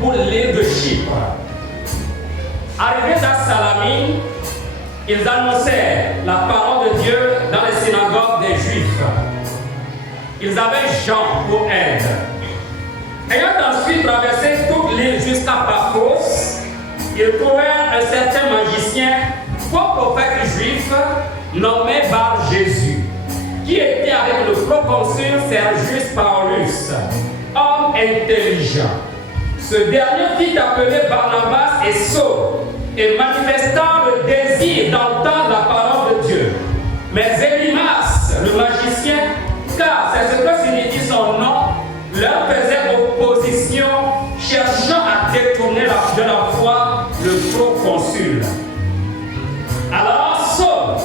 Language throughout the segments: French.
pour l'île de Chypre. Arrivés à Salamine, ils annoncèrent la parole de Dieu dans les synagogues des Juifs. Ils avaient Jean pour aide. Ayant ensuite traversé toute l'île jusqu'à Paphos, ils trouvèrent un certain magicien, faux prophète juif, nommé Bar-Jésus, qui était avec le proconsul Sergius Paulus, homme intelligent. Ce dernier fit appeler Barnabas et Saul, et manifestant le désir d'entendre la parole de Dieu. Mais Élymas, le magicien, car c'est ce que signifie son nom, leur faisait opposition, cherchant à détourner de la foi le proconsul. Alors Saul,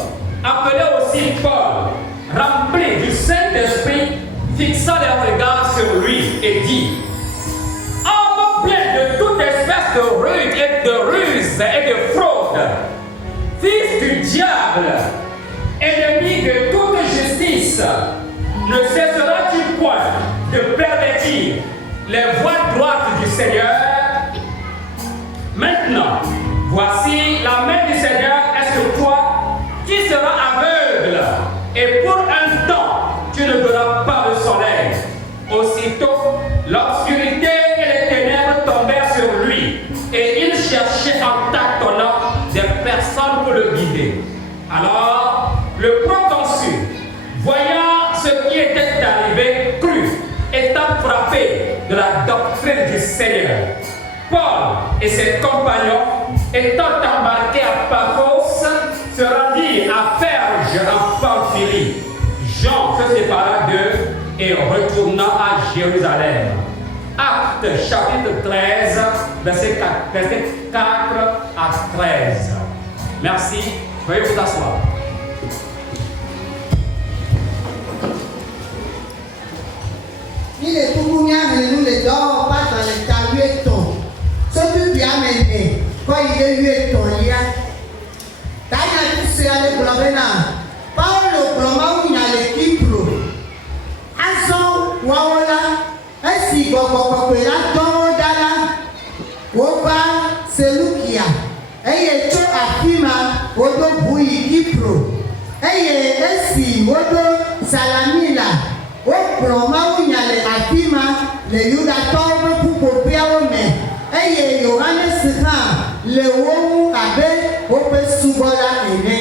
appelé aussi Paul, rempli du Saint-Esprit, fixa les regards sur lui et dit: Homme plein de toute espèce de ruse et de fraude, fils du diable, ennemi de toute justice, ne cesseras-tu point de pervertir les voies droites du Seigneur? Maintenant, voici la main du Seigneur est sur toi, qui sera aveugle, et pour un temps, tu ne verras pas le soleil. Aussitôt, l'obscurité et les ténèbres tombèrent sur lui, et il cherchait en tâtonnant des personnes pour le guider. Alors, le proconsul, voyant ce qui était arrivé, crut, étant frappé de la doctrine du Seigneur. Paul et ses compagnons, étant embarqués à Paphos, se rendirent à Perge en Pamphylie. Jean se sépara d'eux et retourna à Jérusalem. Actes chapitre 13, versets 4 à 13. Merci. Veuillez vous asseoir. Il est tout nous les dors pas dans les taluetons. Ce que tu as mené, quand il est 8 ans, il y a. T'as dit à l'églobena. Paul, Broma, il y a l'équipe. Ason, Waola, ainsi, Bokopela, Tomodala, Woba, Selukia. Eye cho akima wodo bui kipro. Eye esi wodo salamila. O proma unyale akima le yuda tombe pupo piaome. Eye Yohanes Khan le womu abe ope subola ene.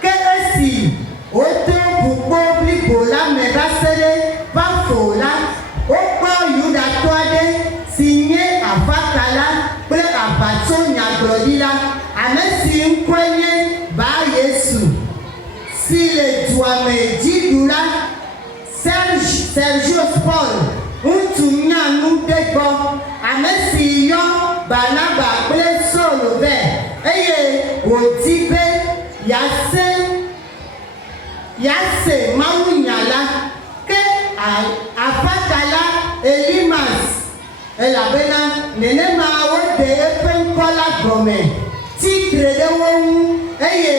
Ke esi oto pupo blipola megasele pafola. Opa yuda toade signé afakala. Pre abato nyaglodila. Amesi nkwenye ba Yesu. Si le douame didula Sergius Paul Untumia nous dégon Amesi yo Banaba ble solo ve Eye Otibe Yase Maunyala Ke Afatala Elimas Elabena Nene ma ode epen kola gome Titre de wonu Eye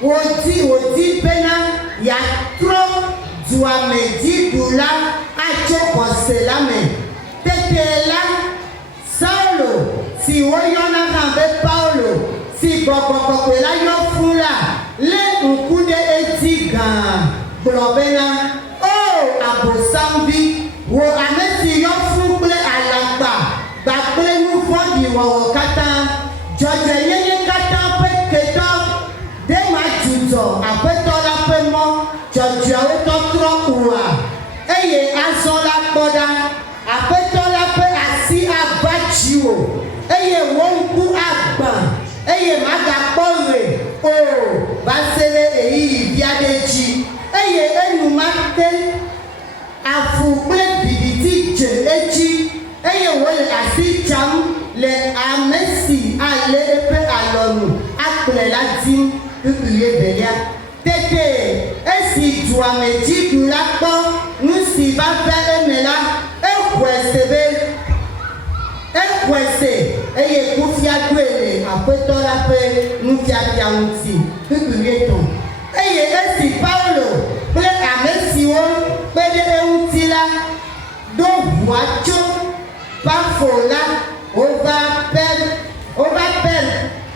Oti bena Ya tro Douame didula Acho selame Tetela Saulo Si woyona kambe Paulo Si bokokokwela yo fula Le ukude etigan Blobena Oh abosambi Wo amesi yo fuble alakba Bakble nufondi wo katan Joje yeye katan pe keto Dema juzo apetola pe mo Jojo awetotro uwa Eye azola koda apetola pe asi abachiwo Eye wonku agba Eye magapore O basele eyi biadeji Eye enumate Afuble biditi je eji Eye wole asi jam Le amesi ale epe alonu Akple la dim Ukuye belia Tete esi douame didula po Nusi va faire emela Ekwese Eye kufia gwele Apetola pe Nufia kiamuti Kukuyeton Eye esi Paulo Ple amesi wo Pede eutila Do wacho Pafola on va perdre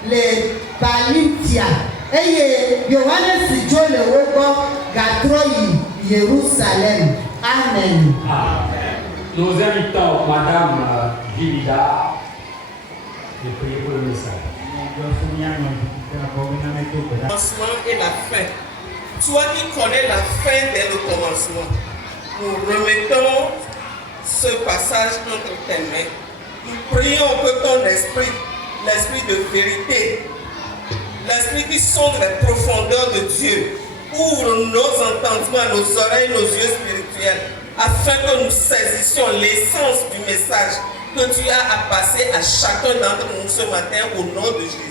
les Balitia. Et Johannes Dio le Wogo Gatroyi Jérusalem. Amen. Nous invitons Madame Vilida de prier pour le message. Commencement et la fin. Toi qui connais la fin dès le commencement, nous remettons ce passage entre tes mains. Nous prions que ton esprit, l'esprit de vérité, l'esprit qui sonde les profondeurs de Dieu, ouvre nos entendements, nos oreilles, nos yeux spirituels, afin que nous saisissions l'essence du message que tu as à passer à chacun d'entre nous ce matin au nom de Jésus.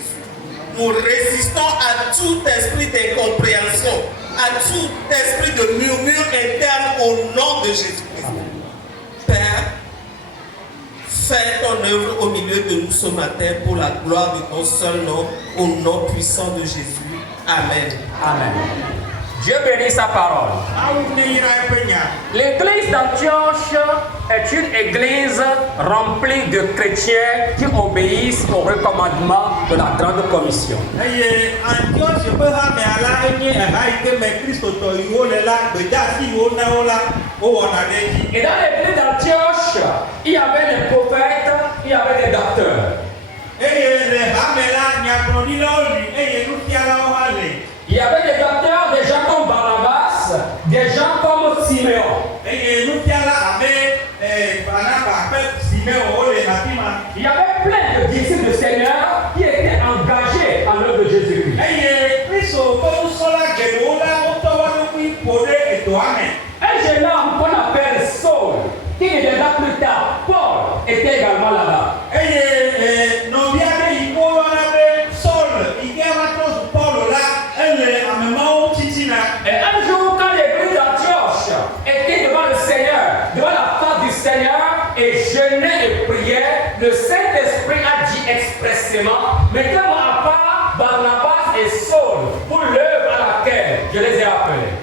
Nous résistons à tout esprit d'incompréhension, à tout esprit de murmure interne au nom de Jésus-Christ. Père, fais ton œuvre au milieu de nous ce matin pour la gloire de ton seul nom, au nom puissant de Jésus. Amen. Amen. Dieu bénit sa parole. L'église d'Antioche est une église remplie de chrétiens qui obéissent au recommandement de la Grande Commission. Et dans l'église d'Antioche, il y avait des prophètes, il y avait des docteurs. Il y avait des docteurs, des gens comme Barnabas, des gens comme Siméon. Il y avait plein de disciples du Seigneur qui étaient engagés en l'œuvre de Jésus-Christ. Un jeune homme qu'on appelle Saul, qui deviendra plus tard Paul, était également là-bas. Et un jour, quand l'église d'Antioche était devant le Seigneur, devant la face du Seigneur, et jeûnait et priait, le Saint-Esprit a dit expressément: mettez-moi à part Barnabas et Saul pour l'œuvre à laquelle je les ai appelés.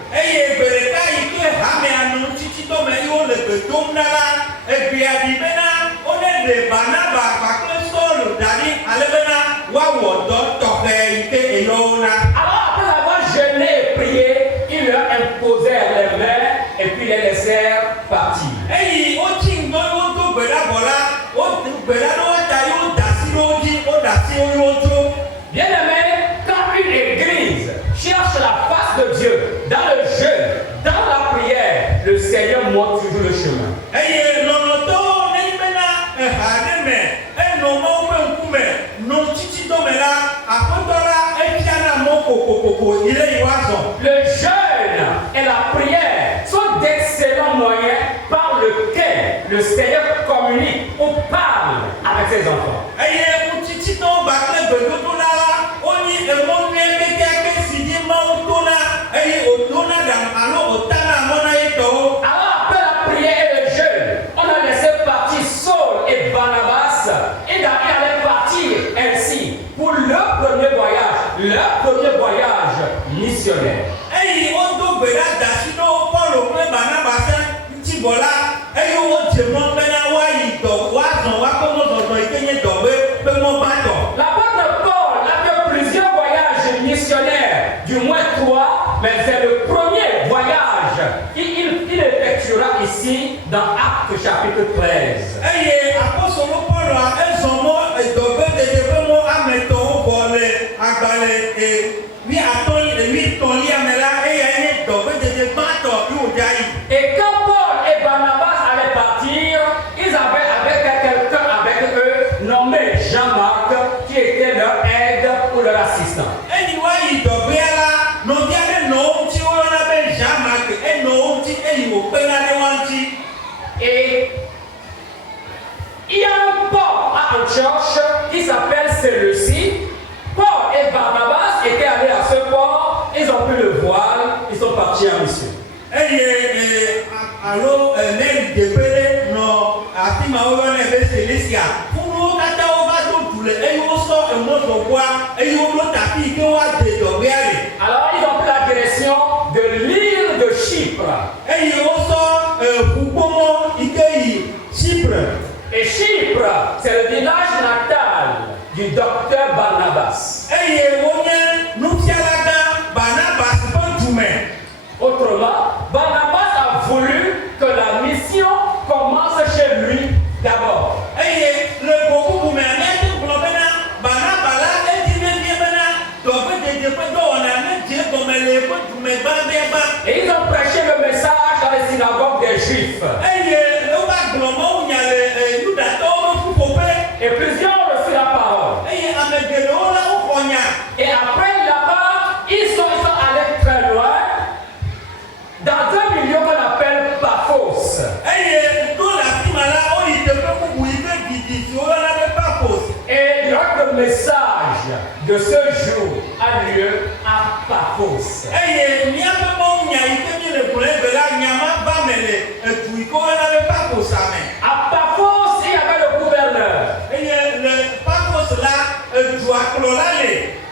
Alors après avoir jeûné et prié, ils leur imposèrent les mains et puis les laissèrent partir. Bien aimé, quand une église cherche la face de Dieu dans le jeûne, dans la prière, le Seigneur montre toujours le chemin. Le jeûne et la prière sont d'excellents moyens par lesquels le Seigneur communique ou parle avec ses enfants. Alors après la prière et le jeûne, on a laissé partir Saul et Barnabas et David allait partir ainsi pour leur premier voyage missionnaire. L'apôtre Paul a fait plusieurs voyages missionnaires, du moins 3, mais c'est le premier voyage qu'il effectuera ici dans Actes chapitre 13. Et quand Paul et Barnabas allaient partir, ils avaient avec quelqu'un avec eux nommé Jean-Marc qui était leur aide ou leur assistant. Et il y a un port à Antioche qui s'appelle Séleucie. Paul et Barnabas étaient allés à ce port, ils ont pris le voile, ils sont partis en mission. Alors ils ont pris la direction de l'île de Chypre. Et Chypre, c'est le village du docteur Barnabas. Autrement, Barnabas a voulu que la mission commence chez lui d'abord. Et ils ont prêché le message dans les synagogues des Juifs. Et plusieurs ont reçu la parole. Et après là-bas, ils sont allés très loin dans un milieu qu'on appelle Paphos. Et notre message de ce jour a lieu à Paphos. À Paphos, il y avait le gouverneur.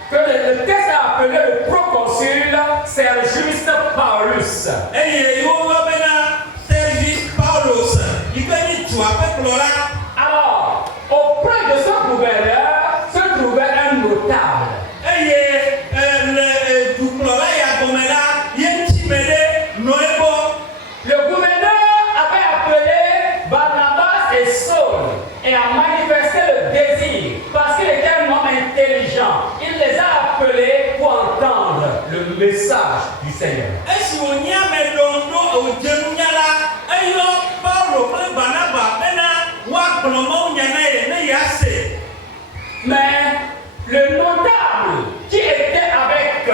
Que le texte a appelé le proconsul Sergius Paulus. Alors, auprès de ce gouverneur se trouvait un notable. Le gouverneur avait appelé Barnabas et Saul et a manifesté le désir parce qu'il était un homme intelligent. Il les a appelés pour entendre le message du Seigneur. Mais le notable qui était avec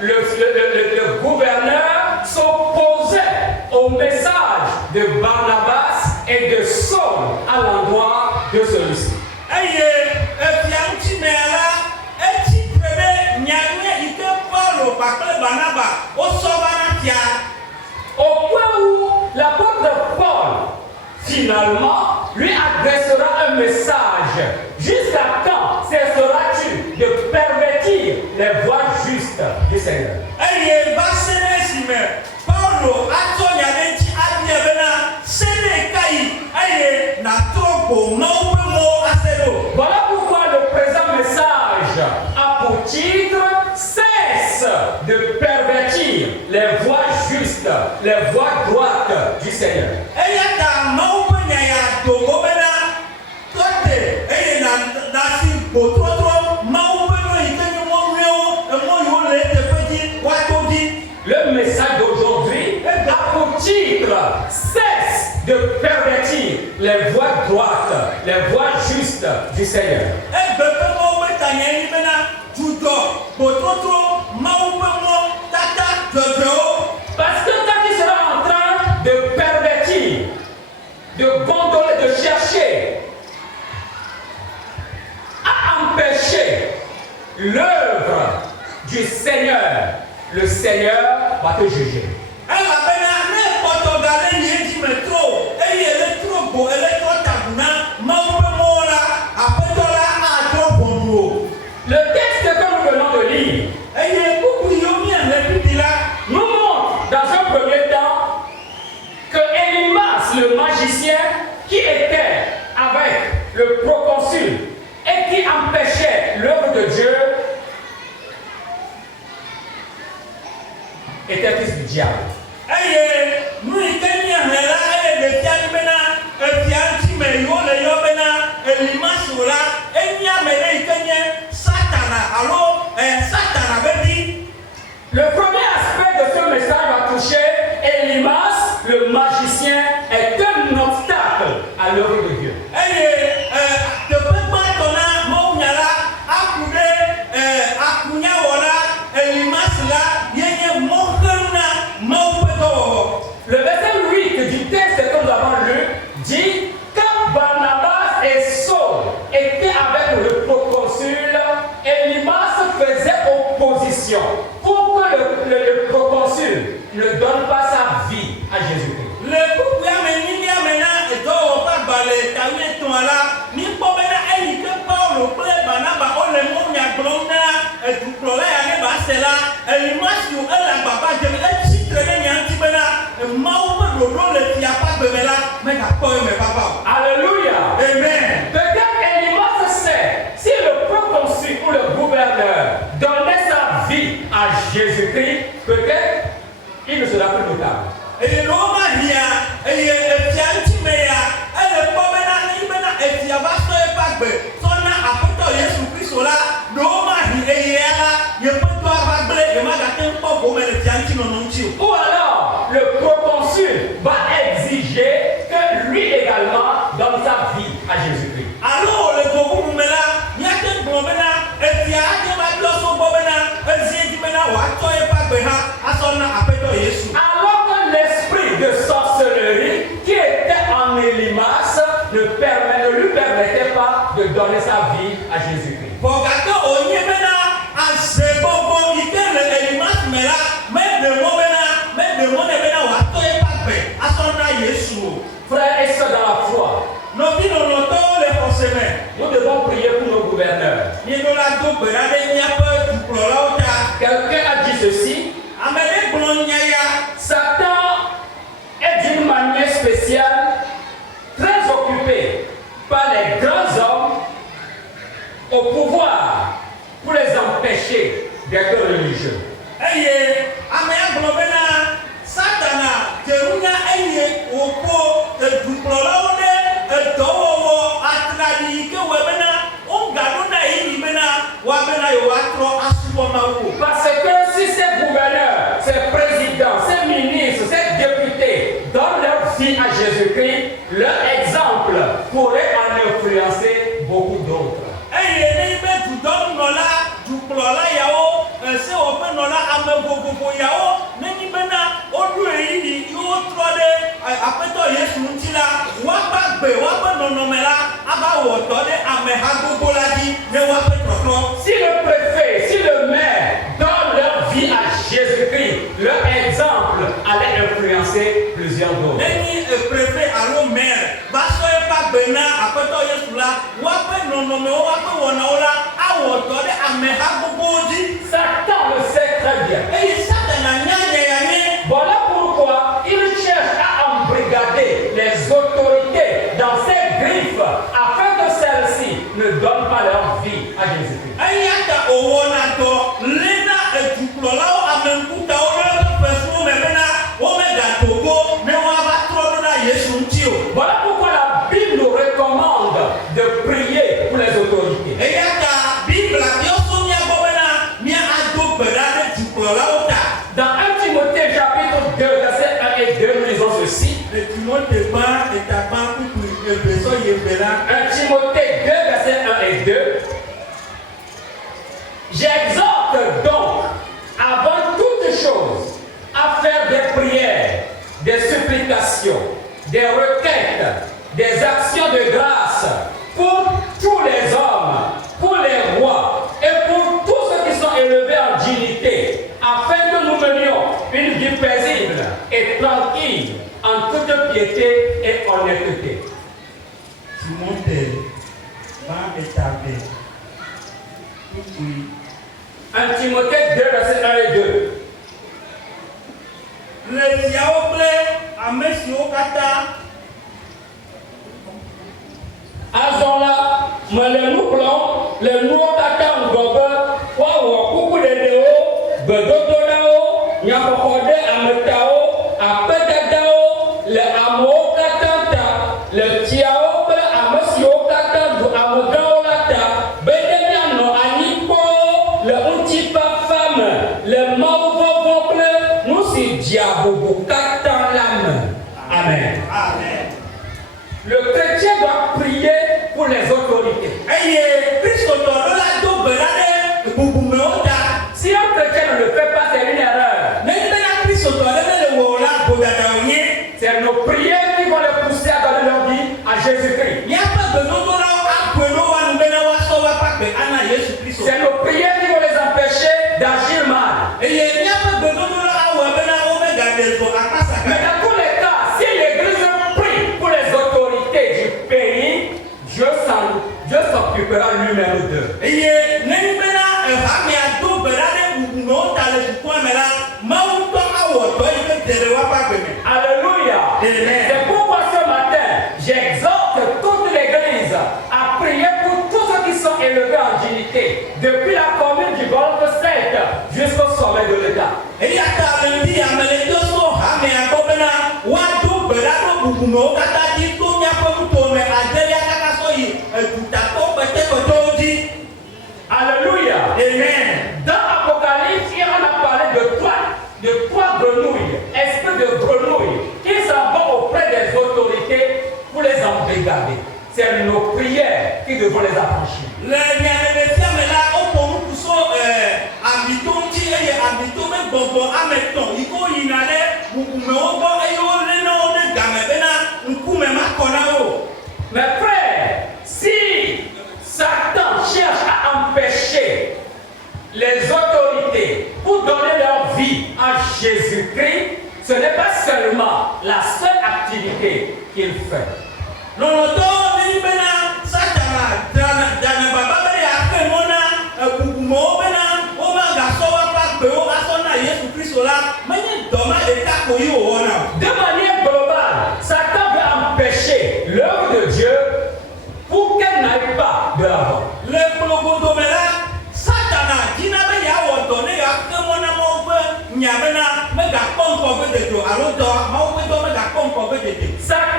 le gouverneur s'opposait au message de Barnabas et de Saul à l'endroit de celui-ci. Au point où l'apôtre Paul finalement lui adressera un message. Jusqu'à quand cesseras-tu de pervertir les voies justes du Seigneur? Voilà pourquoi le présent message a pour titre cesse de pervertir les voies justes, les voies droites du Seigneur. Le message d'aujourd'hui a pour titre cesse de pervertir les voies droites, les voies justes du Seigneur. Parce que quand il sera en train de pervertir, de gondoler, de chercher à empêcher l'œuvre du Seigneur, le Seigneur va te juger. Le texte que nous venons de lire nous montre dans un premier temps que Élymas, le magicien qui était avec le proconsul et qui empêchait l'œuvre de Dieu, était fils du diable. Le premier aspect de ce message va toucher Élymas, le magicien, est un obstacle à l'œuvre de Dieu. Elimas la yenye moheluna donner sa vie à Jésus-Christ. Frères et sœurs dans la foi, nous devons prier pour nos gouverneurs. Quelqu'un a dit ceci: Satan est d'une manière spéciale très occupé par les grands hommes au pouvoir pour les empêcher d'être religieux. Parce que si ces gouverneurs, ces présidents, ces ministres, ces députés donnent leur vie à Jésus-Christ, leur exemple pourrait en influencer beaucoup d'autres. Si le préfet, si le maire donne leur vie à Jésus-Christ, leur exemple allait influencer plusieurs d'autres. Satan le sait très bien. Voilà pourquoi il cherche à embrigader les autorités dans ses griffes afin que celles-ci ne donnent pas leur vie à Jésus-Christ. Voilà pourquoi la Bible nous recommande de prier pour les autorités. Dans 1 Timothée chapitre 2, verset 1 et 2, nous lisons ceci. 1 Timothée 2, verset 1 et 2. J'exhorte donc, avant toute chose, à faire des prières, des supplications, des requêtes, des actions de grâce pour tous les hommes, pour les rois et pour tous ceux qui sont élevés en dignité, afin que nous menions une vie paisible et tranquille en toute piété et honnêteté. 1 Timothée 2, verset 1 et 2. Azɔla mele nu kplɔm le nuwo katã ŋgɔgbe woawɔ kuku ɖeɖewo, gbedodoɖawo, nyaxɔxɔ ɖe ametawo, akpedadawo le amewo katã ta, le fiawo kple ame siwo katã ɖu amegãwo la ta, be ne mianɔ anyi kpɔɔ le ŋutifafa me, le mawuvɔvɔ kple nu si dzia bubu katã la me. Amen. Amen. Le chrétien doit prier pour les autorités. Si un chrétien ne le fait pas, c'est une erreur. C'est nos prières qui vont les pousser à donner leur vie à Jésus-Christ. C'est nos prières qui vont les empêcher d'agir mal. Mais dans tous les cas, si l'Église prie pour les autorités du pays, Dieu s'occupera lui-même d'eux. Alléluia. C'est pourquoi ce matin, j'exhorte toute l'Église à prier pour tous ceux qui sont élevés en dignité, depuis la commune du Golfe 7 jusqu'au sommet de l'État. Alléluia. Amen. Dans Apocalypse, on a parlé de trois grenouilles, espèces de grenouilles, qui s'en vont auprès des autorités pour les embrigader. C'est nos prières qui devront les affranchir. les autorités pour donner leur vie à Jésus-Christ, ce n'est pas seulement la seule activité qu'il fait. De manière globale, Satan veut empêcher l'œuvre de Dieu pour qu'elle n'aille pas de l'avant. Satan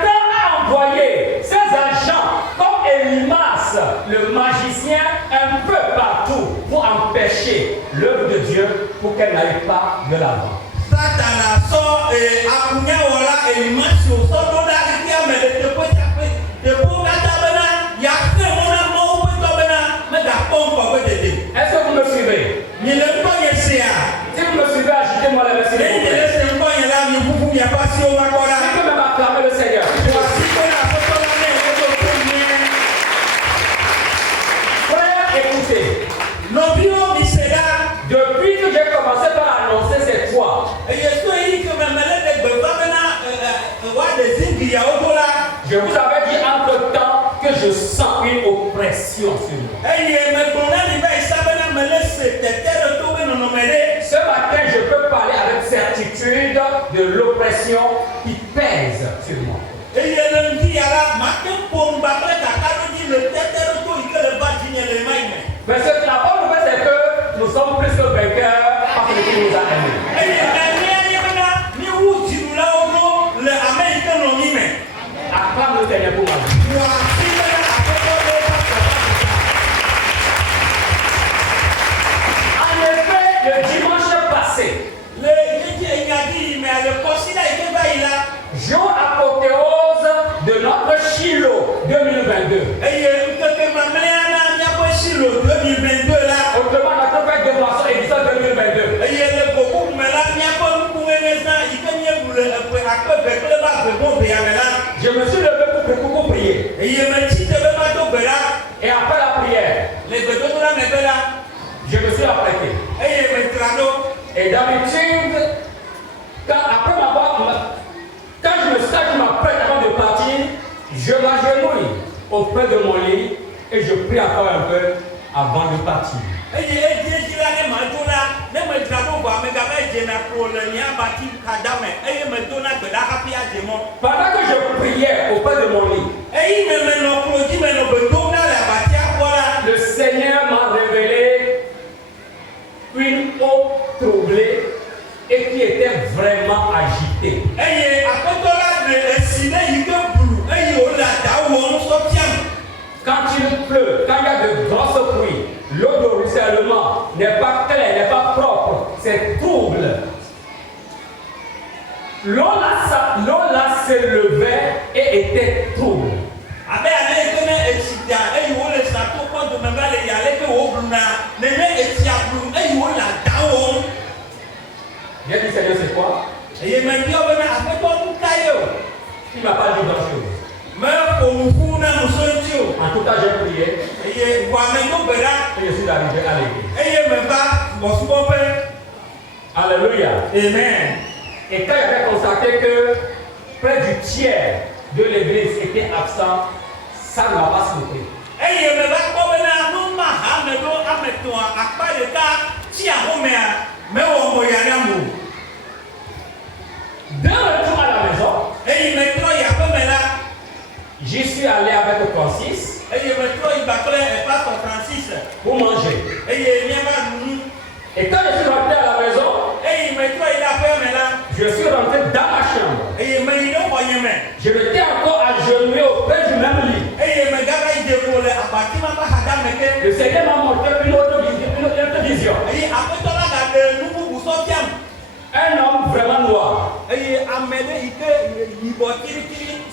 a envoyé ses agents comme Elimas, le magicien, un peu partout pour empêcher l'œuvre de Dieu pour qu'elle n'aille pas de l'avant. Est-ce que vous me suivez? Si vous me suivez, agitez-moi la main. Si vous pouvez m'acclamer le Seigneur. Frère, écoutez. Depuis que j'ai commencé par annoncer cette foi, je vous avais dit entre-temps que je sens une oppression sur moi. Ce matin, je peux parler avec certitude de l'oppression qui pèse sur moi. Mais la bonne nouvelle, c'est que nous sommes plus que vainqueurs parce que Dieu nous a aimés. Acclame le Seigneur pour ma vie. En effet, le dimanche passé, jour apothéose de notre Shiloh 2022. Autrement, notre fête de moisson édition 2022. Je me suis levé pour prier. Et après la prière, je me suis apprêté. Et d'habitude, quand je m'apprête avant de partir, je m'agenouille auprès de mon lit et je prie encore un peu avant de partir. Pendant que je priais auprès de mon lit, le Seigneur m'a révélé une eau troublée et qui était vraiment agitée. Quand il pleut, quand il y a de grosses pluies, l'eau de ruissellement n'est pas claire, n'est pas propre, c'est trouble. L'eau là se levait et était trouble. J'ai dit Seigneur, c'est quoi? Il m'a pas dit grand-chose. En tout cas, j'ai prié et je suis arrivé à l'église. Alléluia. Amen. Et quand j'avais constaté que près du tiers de l'église était absent, ça ne m'a pas surpris. De retour à la maison, j'y suis allé avec Francis pour manger. Et quand je suis rentré à la maison, je suis rentré dans ma chambre. Je m'étais encore agenouillé auprès du même lit. Le Seigneur m'a montré une autre vision. Un homme vraiment noir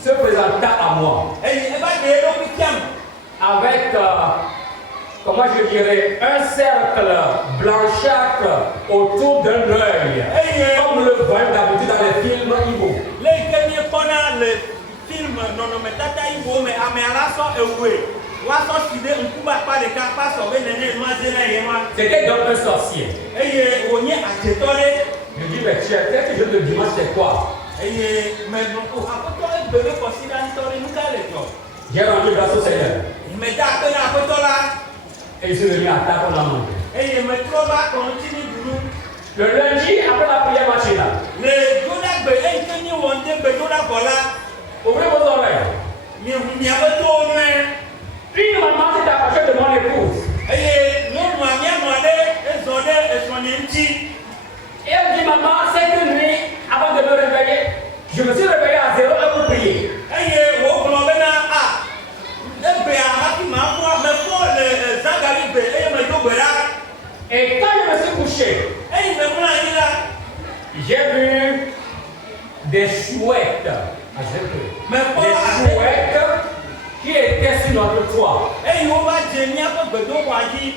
se présenta à moi avec, comment je dirais, un cercle blanchâtre autour d'un œil, comme le voit d'habitude dans les films Igbo. film nɔnɔmetata yiwo me ame ala sɔ ewoe woasɔ si ɖe ŋkuba kpa ɖeka kpa sɔ be nene nua dze na ye ma. C'était donc un sorcier. Eye wònye adzetɔ ɖe. Je dis, mais tu as fait que je te demande c'est quoi? Eye menɔko aƒetɔ egbe ɖe kɔsi ɖa ŋutɔ ɖe nu ka le dzɔ. J'ai rendu grâce au Seigneur. Me da akpe na aƒetɔ la. Et je suis venu à table pour la manger. Eye me trɔ va kplɔ ŋuti ni ɖu nu. Le lundi, après la prière matinale, le dodagbe eyi ke nye wɔnde gbedodagɔ la. Ouvrez vos oreilles. Miaƒe towo nue. Une maman s'est approchée de mon épouse. Eye nyɔnua mianɔ ɖe ezɔ ɖe esrɔ̃nye ŋuti. Et elle dit, maman, cette nuit, avant de me réveiller, je me suis réveillé à 0 heure pour prier. Eye wògblɔ bena egbea hafi ma fɔ mefɔ le Zagali gbe eye medo gbe ɖa. Et quand je me suis couché, eye memlɔ anyi la. j'ai vu des chouettes. Des chouettes qui étaient sur notre toit. Eye wova dze míaƒe gbedoxɔa dzi.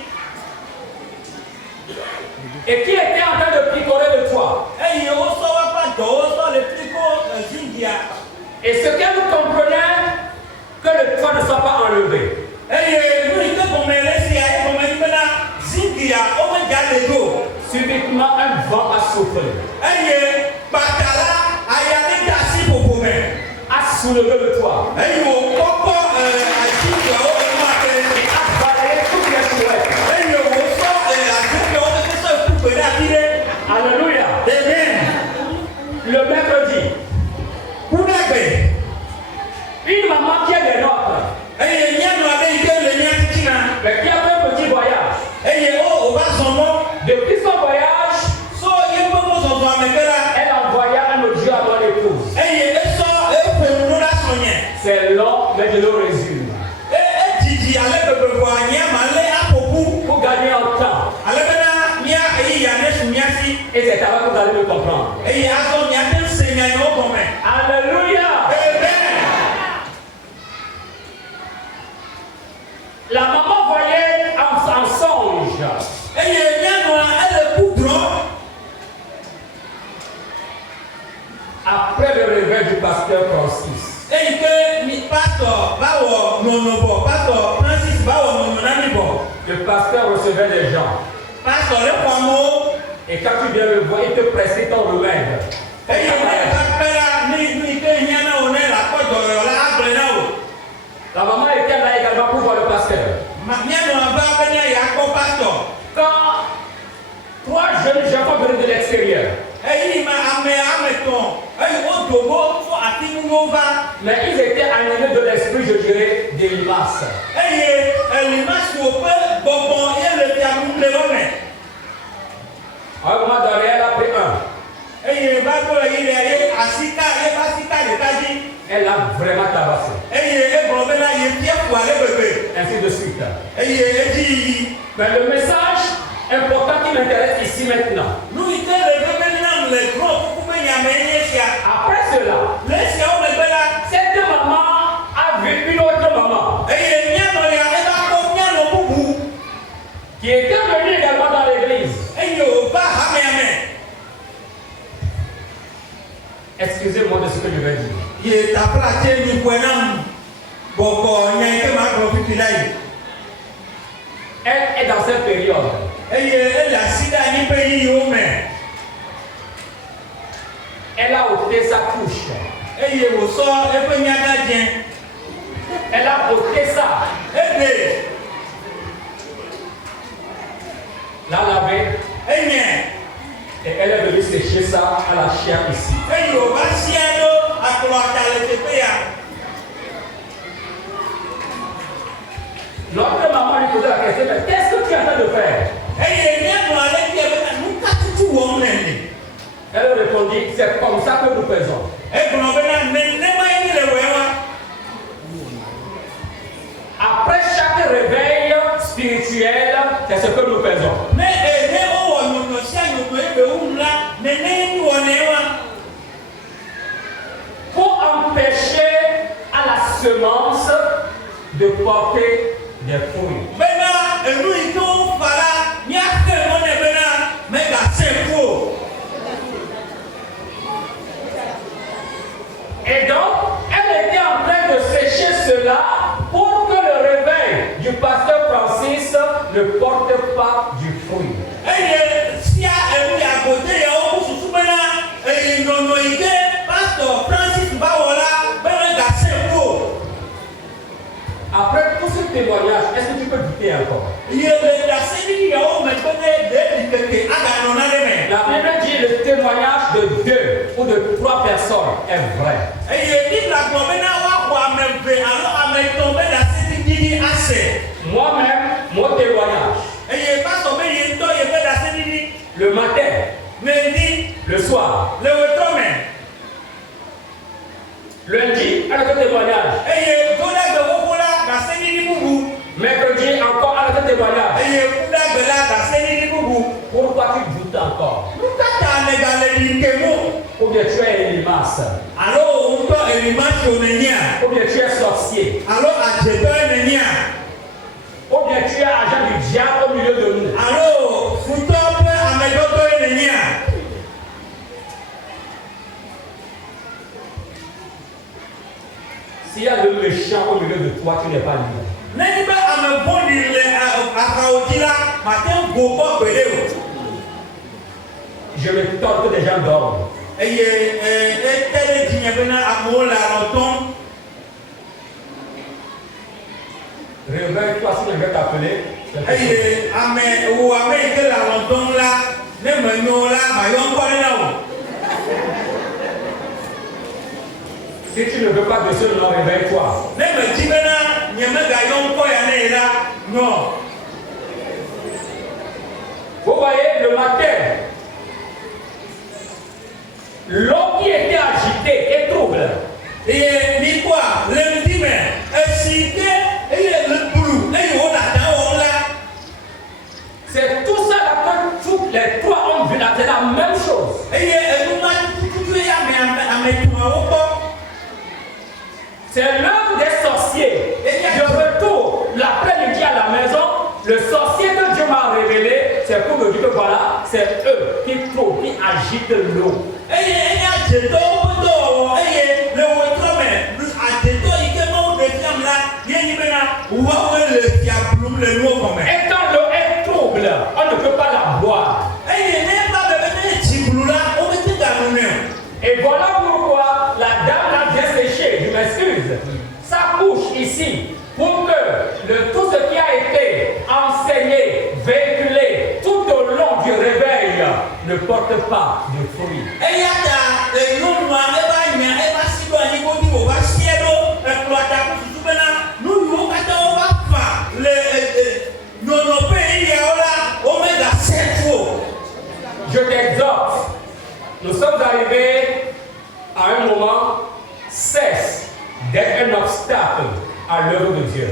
Et qui étaient en train de picorer le toit. Eye wosɔ woƒe dɔwo sɔ le piko zingia. Et ce qu'elle comprenait, que le toit ne soit pas enlevé. Eye nu yi ke gɔme le sia ye gɔme yi bena zingia wome dza le do. Subitement, un vent a soufflé. Eye kpata la aya ne da asi ƒoƒo me. A soulevé le toit. Eye wòkɔkɔ azingiawo ema ke. Et a balayé toutes les chouettes. Eye wòsɔ azingiawo tete sɔ kugbe ɖe afi ɖe. Alléluia. Amen. Le mercredi, une maman qui est des nôtres, eye nyɔnu aɖe yi ke le mía titina. mais qui a fait un petit voyage. Eye wòva zɔ mɔ. Depuis son voyage, so yeƒe mɔzɔzɔa me ke la. elle envoya un audio à mon épouse. Eye esɔ eƒo nu ɖo ɖa srɔ̃nye. C'est long, mais je le résume. Edzidzi ale gbegbe vɔa nyama lé aƒoƒu. Pour gagner en temps. Ale bena mía eya ne su mía si. Et c'est alors que vous allez me comprendre. Eye azɔ miate se nyanyawo gɔme. Alléluia. La maman voyait en songe. Eye nyɔnua ele ku drɔm. Après le réveil du pasteur Francis. Eyi ke pasteur va wɔ nɔnɔ bɔ, pasteur Francis va wɔ nɔnɔ na mi bɔ. Le pasteur recevait des gens. Pasteur le xɔ amewo. Et quand tu viens le voir, il te pressait ton remède. Eye ne kakpe la ni ke hiã na wo ne le akpɔ dɔyɔ la agblẽ na wo. La maman était là également pour voir le pasteur. Mianɔ va bena yeakpɔ pasteur. Quand 3 jeunes gens sont venus de l'extérieur. Eyi ma ame etɔ̃ eye wo dogo fɔ afi nuwo va. Mais ils étaient animés de l'esprit, je dirais, des limaces. Eye elimasiwo ƒe gbɔgbɔ ye le fiamu le wo me. À un moment donné, elle a pris un. Eye va gbɔ yi le ye asika ye va sika ɖeka dzi. Elle a vraiment tabassé. Eye egblɔ bena ye fia ƒo ale gbegbe. Ainsi de suite. Eye edzi yiyi. Mais le message important qui m'intéresse ici maintenant. Nu yi ke le bebe nam le grɔ kuku be nyame nye sia. Après cela, Le siawo megbe la. cette maman a vu une autre maman Eye mianɔ ya eva kpɔ mianɔ bubu. qui était venue également dans l'église. Eye wòva hamea me. Excusez-moi de ce que je vais dire. Ye tapla tse ni ƒoe nam bɔbɔ nya yi ke ma gblɔ pipi la yi. Elle est dans cette période. Eye ele asi ɖe anyi ƒe yiyiwo me. Elle a ôté sa couche. Eye wòsɔ eƒe nyagãdze. Elle a ôté ça. Eɖe. L'a lavé. Enye. Et elle est venue sécher ça à la chair ici. Eye wòva sia ɖo akplɔ ata le teƒe ya. Notre maman lui posait la question, mais qu'est-ce que tu es en train de faire? Eye mianɔ ale fia bena nu ka tutu wɔm nene. Elle répondit, c'est comme ça que nous faisons. Egblɔ bena nenema ye mi le wɔe wa. Après chaque réveil spirituel, c'est ce que nous faisons. Ne wowɔ nyɔnɔ sia nyɔnɔ ye be wum la nene ye mi wɔnɛ wa. Pour empêcher à la semence de porter des fruits. Bena enu yi ke wo fa la miaxe mɔ ne bena megase ƒo. Et donc, elle était en ne porte pas du fruit. Si à côté, il y a un sous et non, pasteur Francis Baola, ben garçon. Après tout ce témoignage, est-ce que tu peux douter encore? La Bible dit le témoignage de 2 ou de 3 personnes est vrai. Moi-même, mon témoignage, le matin, le soir, lundi, avec le témoignage, mercredi, encore avec le témoignage. Pourquoi tu doutes encore? Ou bien tu es Elimas? Ou bien tu es sorcier? Ou bien tu es agent du diable au milieu de nous? S'il y a le méchant au milieu de toi, tu n'es pas libre. Je m'étonne que des gens dorment. Réveille-toi si je vais t'appeler. Si tu ne veux pas de ce nom, réveille-toi. Vous voyez, le matin, l'eau qui était agitée et trouble. C'est tout ça là que tous les 3 ont vu là, c'est la même chose. C'est l'un des sorciers. Je retourne l'après-midi à la maison. Le sorcier que Dieu m'a révélé, c'est pour me dire que voilà, c'est eux qui trouvent, qui agitent l'eau. Et quand l'eau est trouble, on ne peut pas la boire. Et voilà pourquoi la dame l'a bien séché, je m'excuse. Sa couche ici, pour que tout ce qui a été enseigné, véhiculé tout au long du réveil ne porte pas de fruits. Je t'exhorte, nous sommes arrivés à un moment, cesse d'être un obstacle à l'œuvre de Dieu.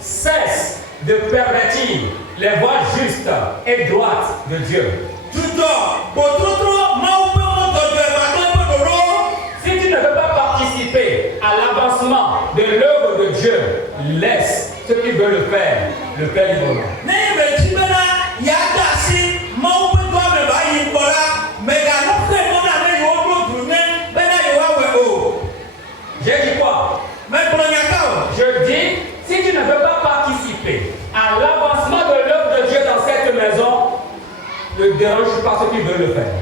Cesse de pervertir les voies justes et droites de Dieu. Si tu ne veux pas participer à l'avancement de l'œuvre de Dieu, laisse ceux qui veulent le faire librement. J'ai dit quoi? Je dis, si tu ne veux pas participer à l'avancement de l'œuvre de Dieu dans cette maison, ne dérange pas ceux qui veulent le faire.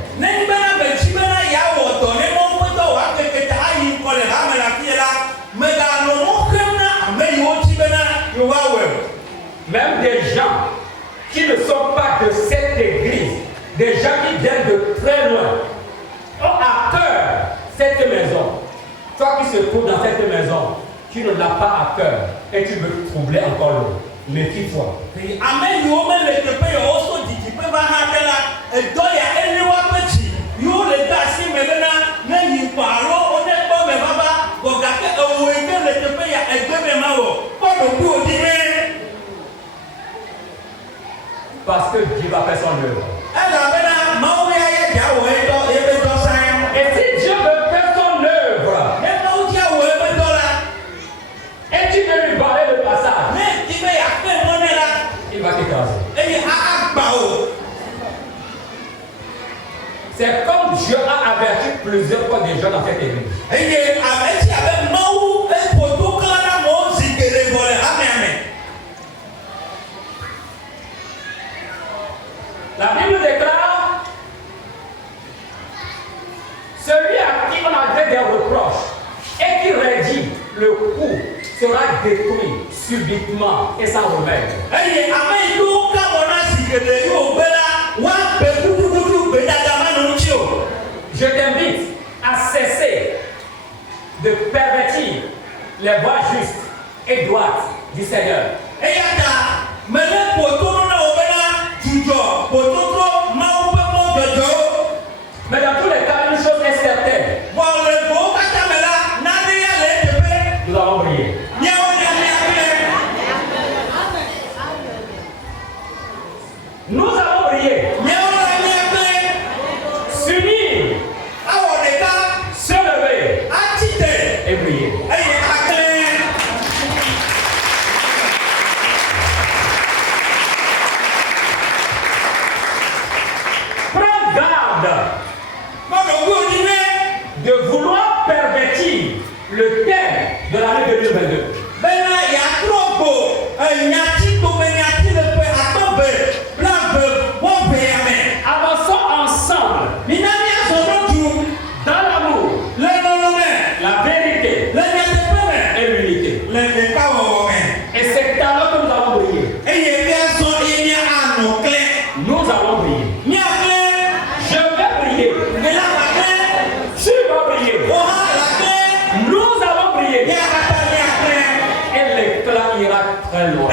Même des gens qui ne sont pas de cette église, des gens qui viennent de très loin, ont à cœur cette maison. Toi qui se trouves dans cette maison, tu ne l'as pas à cœur et tu veux troubler encore l'autre. Méfie-toi. Parce que Dieu va faire son œuvre. Et si Dieu veut faire son œuvre, et tu veux lui barrer le passage, il va t'écraser. C'est comme Dieu a averti plusieurs fois des gens dans cette église. le coup sera détruit subitement et sans remède. Je t'invite à cesser de pervertir les voies justes et droites du Seigneur. Mais dans tous les cas, une chose est certaine. Nous allons prier. Nous allons prier. S'unir. Se lever. Et prier. Prends garde de vouloir pervertir le thème de l'année 2022. Avançons ensemble dans l'amour, la vérité et l'unité. Et c'est alors que nous allons briller. Nous allons briller. Je vais briller. Tu vas briller. Nous allons briller. Et l'éclat ira très loin.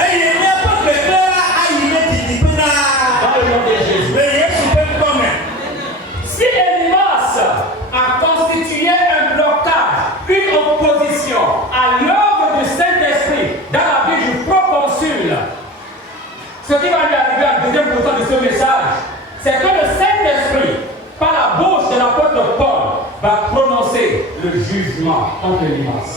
Dans le nom de Jésus. Si Elimas a constitué un blocage, une opposition à l'œuvre du Saint-Esprit dans la vie du proconsul, ce qui va lui arriver à la deuxième pourcent de ce message, c'est que le Saint-Esprit, par la bouche de l'apôtre Paul, va prononcer le jugement contre Elimas.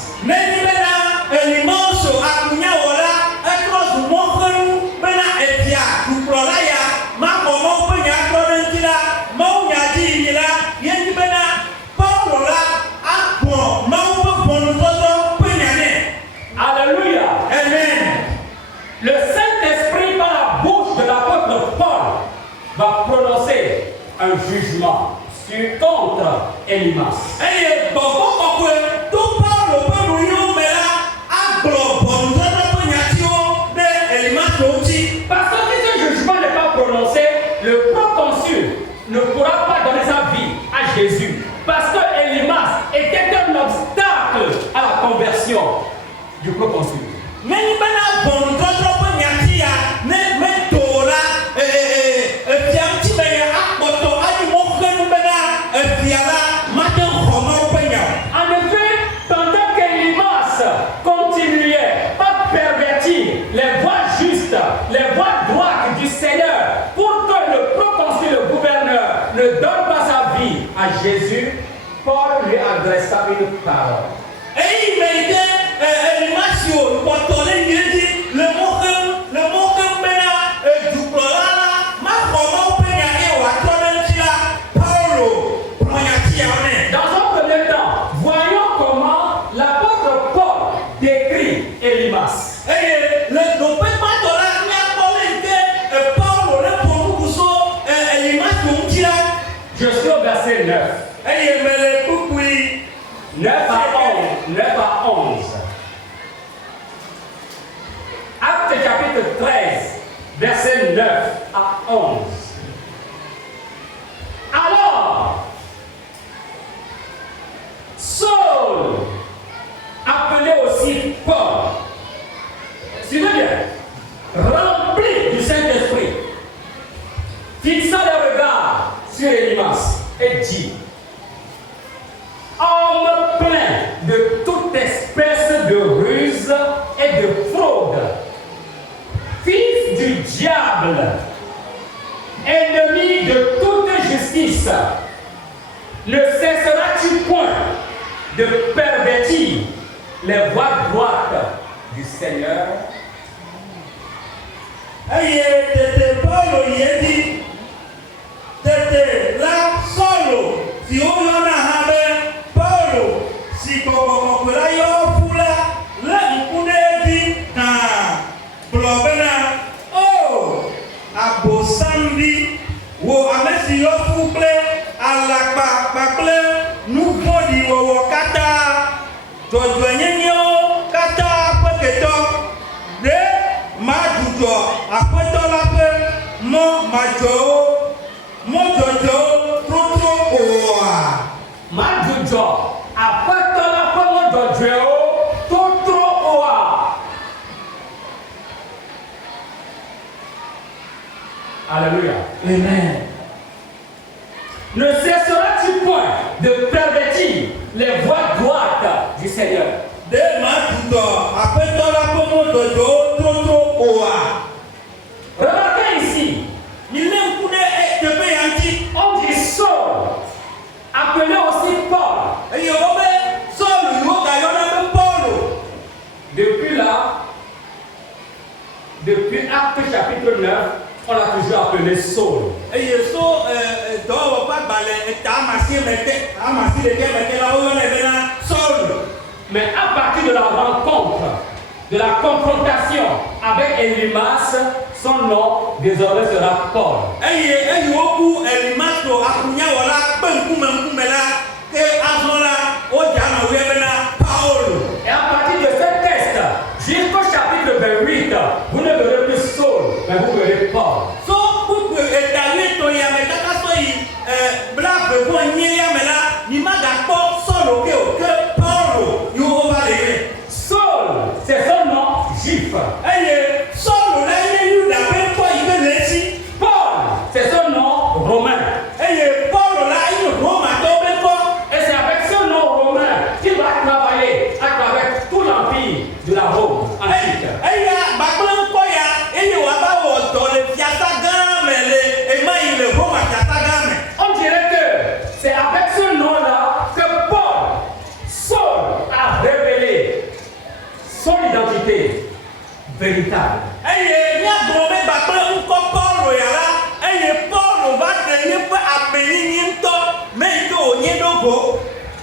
Alléluia. Amen. Le Saint-Esprit, par la bouche de l'apôtre Paul, va prononcer un jugement contre Elimas. Parce que si ce jugement n'est pas prononcé, le proconsul ne pourra pas donner sa vie à Jésus. Parce que Elimas était un obstacle à la conversion du proconsul. En effet, pendant qu'Elimas continuait à pervertir les voies justes, les voies droites du Seigneur, pour que le proconsul, le gouverneur, ne donne pas sa vie à Jésus, Paul lui adressa une parole. Dans un premier temps, voyons comment l'apôtre Paul décrit Elimas. Je suis au verset 9. 9 à 11. Acte chapitre 13, verset 9 à 11. Alors, Saul, appelé aussi Paul, suivez bien, rempli du Saint-Esprit, fixa le regard sur Elimas et dit: homme plein de toute espèce de ruse et de fraude, fils du diable, ennemi de toute justice, ne cesseras-tu point de pervertir les voies droites du Seigneur? Alakpa kpakple nu vɔ̃ɖi wɔwɔ katã, dzɔdzɔenyenye dzudzɔ aƒetɔ la ƒe mɔ madzɔwo mɔdzɔdzɔwo trotro oa. Madzudzɔ aƒetɔ la ƒe mɔdzɔdzɔewo trotro oa. Alléluia. Amen. Ne cesseras-tu point de pervertir les voies droites du Seigneur? De ma dzudzɔ aƒetɔ la ƒe mɔdzɔdzɔwo trotro oa. Remarquez ici, Milé ŋku ɖe teƒe ya ŋuti. on dit Saul, appelé aussi Paul. Eye wobe Sɔlu yiwo gayɔna be Pɔlu. Depuis Actes chapitre 9, on l'a toujours appelé Saul. Eye so dɔwɔwɔ ƒe agbalẽ eta amasi ɖeke me ke la woyɔnɛ bena Sɔlu. Mais à partir de la rencontre, de la confrontation avec Elimas, son nom désormais sera Paul. Eyi woku Elimaso akunyawɔla kpe ŋkume la ke azɔ la wodza nɔvia bena Paul. Et à partir de ce texte, jusqu'au chapitre 28, vous ne verrez plus Saul, mais vous verrez Paul. So kuku edawie to ya me kaka so yi bla bebo nyi ya me la ni ma ga kpɔ Sɔlu ke o ke Paul yiwo va le ye. Saul, c'est son nom juif. Eye Sɔlu la nye Yuda ƒe ŋkɔ yi ke le esi. Paul, c'est son nom romain. Eye Paul la nye Romatɔwo ƒe ŋkɔ. Et c'est avec ce nom romain qu'il va travailler à travers tout l'empire de la Rome antique. Eya gbagblẽ ŋkɔ ya eye wòava wɔ dɔ le fiasa gã me le ema yi le Roma fiasa gã me. On dirait que c'est avec ce nom-là que Paul, Saul, a révélé son identité véritable. Eye míagblɔ be gbagblẽ ŋkɔ Paul ya la eye Paul va ɖe yeƒe abenyinyi ŋutɔ me yi ke wònye ɖo go.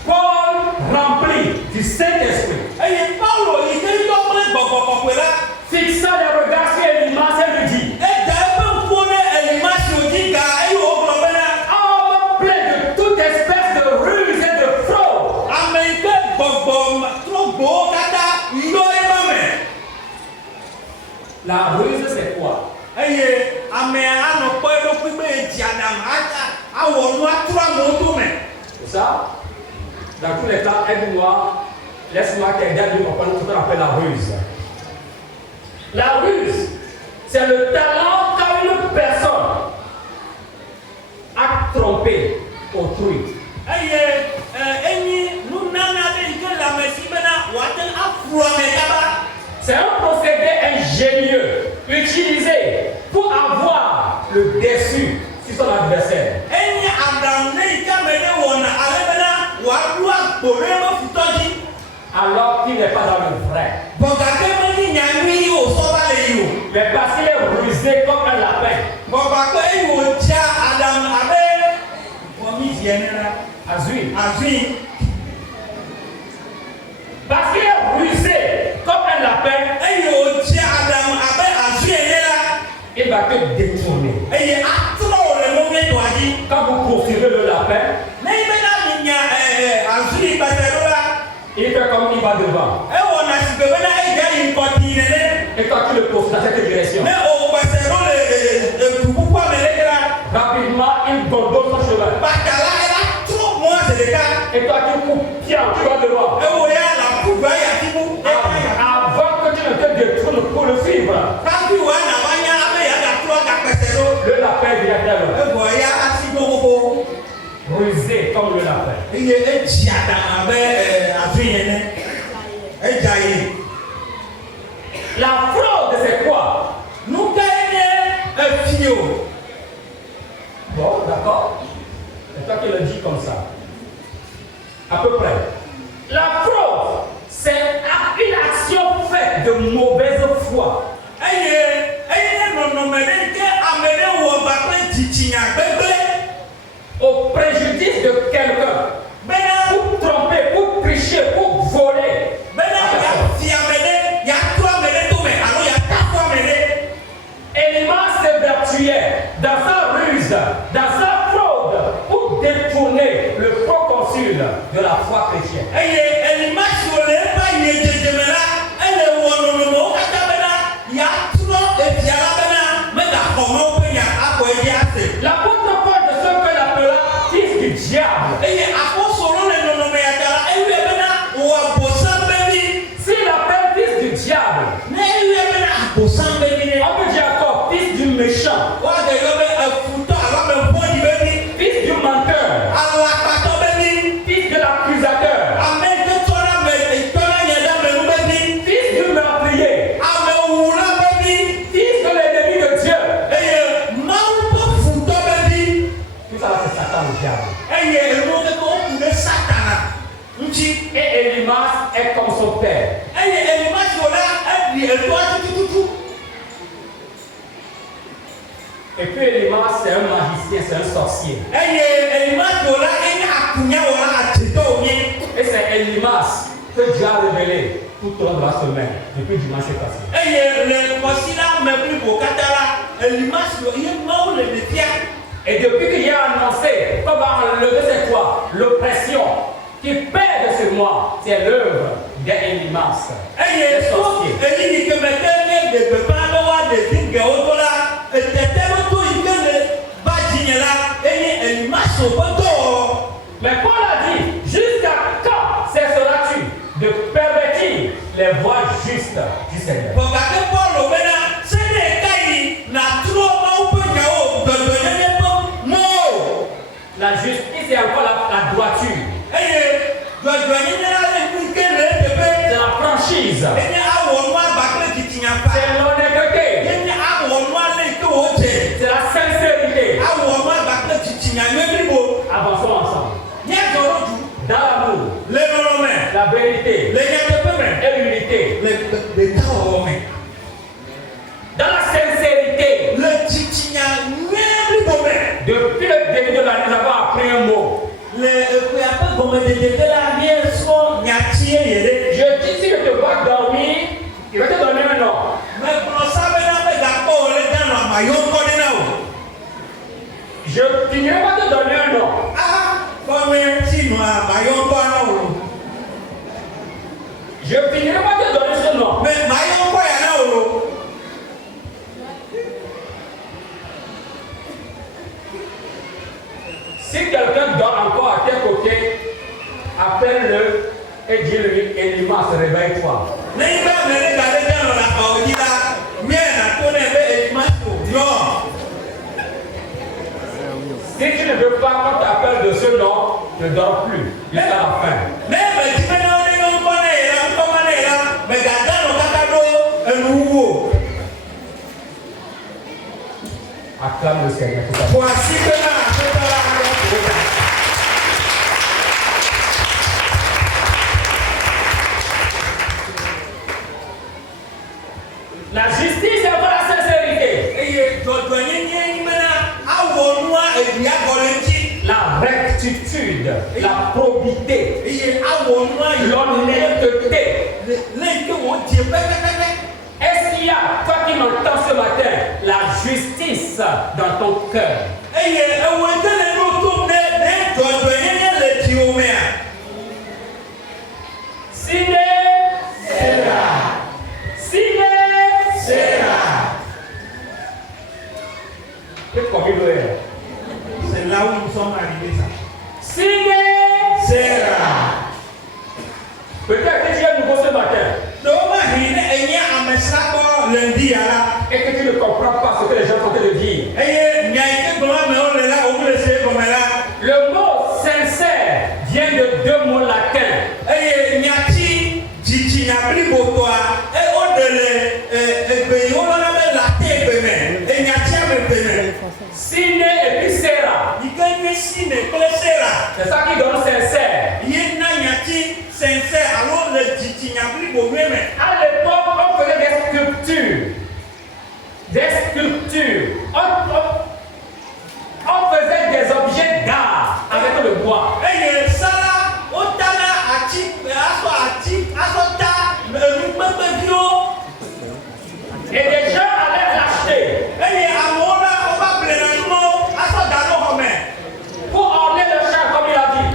Paul rempli du Saint-Esprit, Eye Paulo yi ke yɔ kple gbɔgbɔ kɔkɔe la fixant les regards sur Elimas et lui dit: eda eƒe ŋkuwo ɖe Elimasio dzi ga eye wògblɔ bena homme plein de toute espèce de ruse et de fraude. ame yi ke gbɔgbɔ trogbowo katã yɔ ema me. La ruse, c'est quoi? Eye amea anɔ kpɔ eɖokui be edzi aɖaŋu awɔ nu atrɔ amewo tome. C'est ça? Dans tous les cas, aide-moi, laisse-moi t'aider à comprendre ce qu'on appelle la ruse. La ruse, c'est le talent qu'a une personne à tromper autrui. Eye enyi nunana ɖe yi ke le ame si bena wòate aflu ame kaba. C'est un procédé ingénieux utilisé pour avoir le dessus sur son adversaire. Enyi aɖaŋu ne yi ke ame ɖe wɔna ale bena wòaɖu agbo ɖe eƒe futɔ dzi. Alors qu'il n'est pas dans le vrai. Bon gake menye nyanyui yi wòsɔ va le yi o. Mais parce qu'il est rusé comme un lapin. Bon gake eyi wòdza aɖaŋu abe vɔmidzi ene la Azui. avi. Parce qu'il est rusé comme un lapin, Eyi wòdza aɖaŋu abe avi ene la il va te détourner. eye atrɔ wò le mɔmlɛtɔa dzi. Quand vous poursuivez le lapin, Ne yi bena minya avi gbɛsɛ ɖo la il fait comme il va devant. ewɔna si gbe bena eya yi ŋkɔti nene. Et quand tu le poursuis dans cette direction, Ne o gbɛsɛ ɖo le du ƒuƒua me leke la rapidement il gondole son chemin. bata la ela trɔ mɔa se ɖeka. Et toi tu coupes pied, tu vas devant. Ewo ya la kuba ya tibu. Avant que tu ne te détournes pour le suivre, Kafi wa na banya abe ya ga trɔ ga gbɛsɛ ɖo. le lapin vient terme. Evɔ ya asi ɖo gbogbo. Rusé comme le lapin. Eye edzi aɖaŋu abe avi ene. Edza yi. La fraude, c'est quoi? Nu ka nye efi o. Bon, d'accord. C'est toi qui le dis comme ça. À peu près. La fraude, c'est une action faite de mauvaise foi. Eye nɔnɔme ɖe ke ame ɖe wɔ ba kple dzitsinya gbegblẽ. Au préjudice de quelqu'un. Bena Pour tromper, pour tricher, pour voler est comme son père. Et puis Elimas, c'est un magicien, c'est un sorcier. Et c'est Elimas que Dieu a révélé tout au long de la semaine, depuis dimanche passé. Et depuis qu'il a annoncé qu'on va enlever cette fois l'oppression qui pèse sur moi, c'est l'œuvre d'Elimas. Mais Paul a dit, jusqu'à quand cesseras-tu de pervertir les voies justes du Seigneur? La justice est encore la droiture. C'est la franchise. C'est l'honnêteté. C'est la sincérité. Avançons ensemble. Dans l'amour, la vérité et l'unité. Dans la sincérité. Depuis le début de l'année, nous avons appris un mot. Je dis, si je te vois dormir, il va te donner un nom. Je finirai pas te donner un nom. Je finirai pas te donner ce nom. Si quelqu'un dort encore à tes côtés, appelle-le et dis-lui, Elimas, réveille-toi. Si tu ne veux pas qu'on t'appelle de ce nom, ne dors plus jusqu'à la fin. Acclame le Seigneur. La justice est pour la sincérité. La rectitude, la probité, l'honnêteté. Est-ce qu'il y a, toi qui m'entends ce matin, la justice dans ton cœur? Sine sera. Sine sera. C'est comme il est. C'est là où nous sommes arrivés. Sine sera. Peut-être que tu es nouveau ce matin. Et que tu ne comprends pas ce que les gens sont en train de dire. Le mot sincère vient de deux mots latins. Sine et puis sera. C'est ça qui donne sincère. À l'époque, on faisait des sculptures. Des sculptures. On faisait des objets d'art avec le bois. Et les gens allaient l'acheter pour orner le champ, comme il a dit.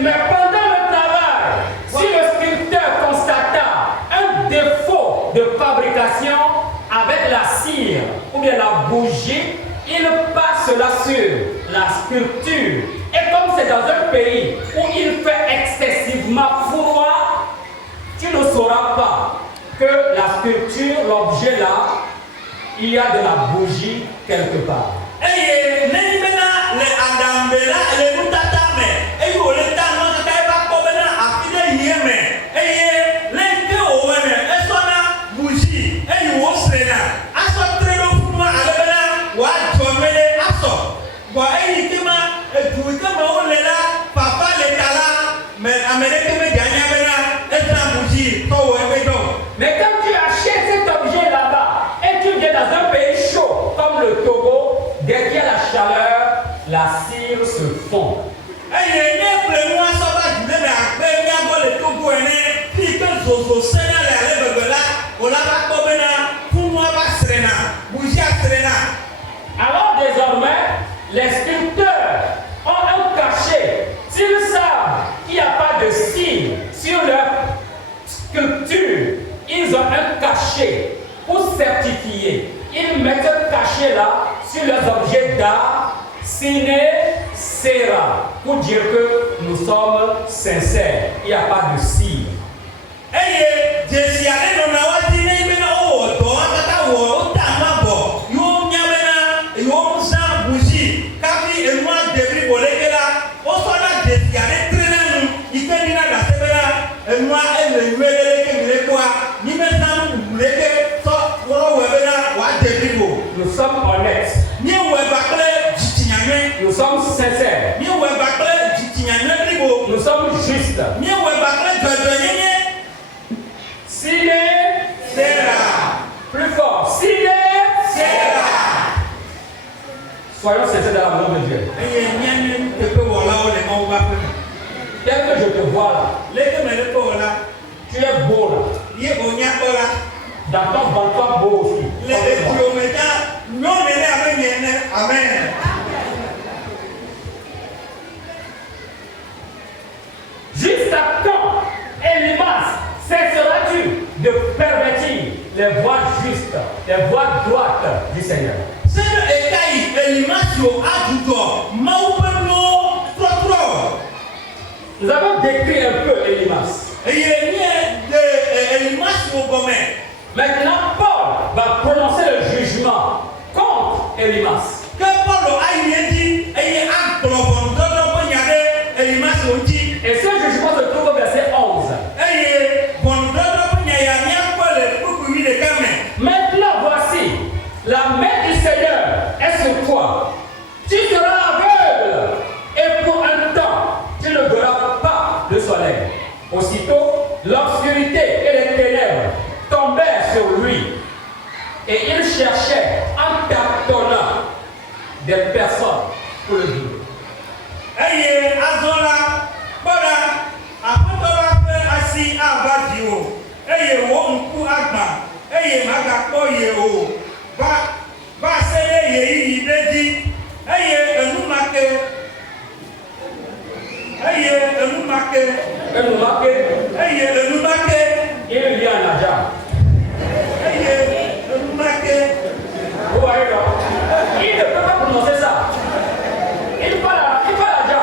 Mais pendant le travail, si le sculpteur constata un défaut de fabrication avec la cire ou bien la bougie, il passe cela sur la sculpture. Et comme c'est dans un pays où il fait excessivement froid, tu ne sauras pas que la sculpture, l'objet là, il y a de la bougie quelque part. Mais quand tu achètes cet objet là-bas et tu viens dans un pays chaud comme le Togo, dès qu'il y a la chaleur, la cire se fond. Alors désormais, les sculpteurs ont un cachet. S'ils savent qu'il n'y a pas de cire sur leur sculpture, ils ont un cachet pour certifier. Ils mettent ce cachet-là sur leurs objets d'art, sine sera, pour dire que nous sommes sincères. Il n'y a pas de cire. Nous sommes honnêtes. Nous sommes sincères. Nous sommes justes. Sine sera. Plus fort. Sine sera. Soyons sincères dans l'amour de Dieu. Tel que je te vois là, tu es beau là. Dans ton ventre beau aussi. Amen. Jusqu'à quand, Elimas, cesseras-tu de pervertir les voies justes, les voies droites du Seigneur? Nous avons décrit un peu Elimas. Maintenant, Paul va prononcer le jugement contre Elimas. Et ce jugement se trouve au verset 11. Maintenant, voici, la main du Seigneur est sur toi. Tu seras aveugle et pour un temps, tu ne verras pas le soleil. Aussitôt, l'obscurité et les ténèbres tombèrent sur lui et il cherchait en tâtonnant des personnes pour le vivre. Il vient à Naja. Il ne peut pas prononcer ça. Il parle à Naja.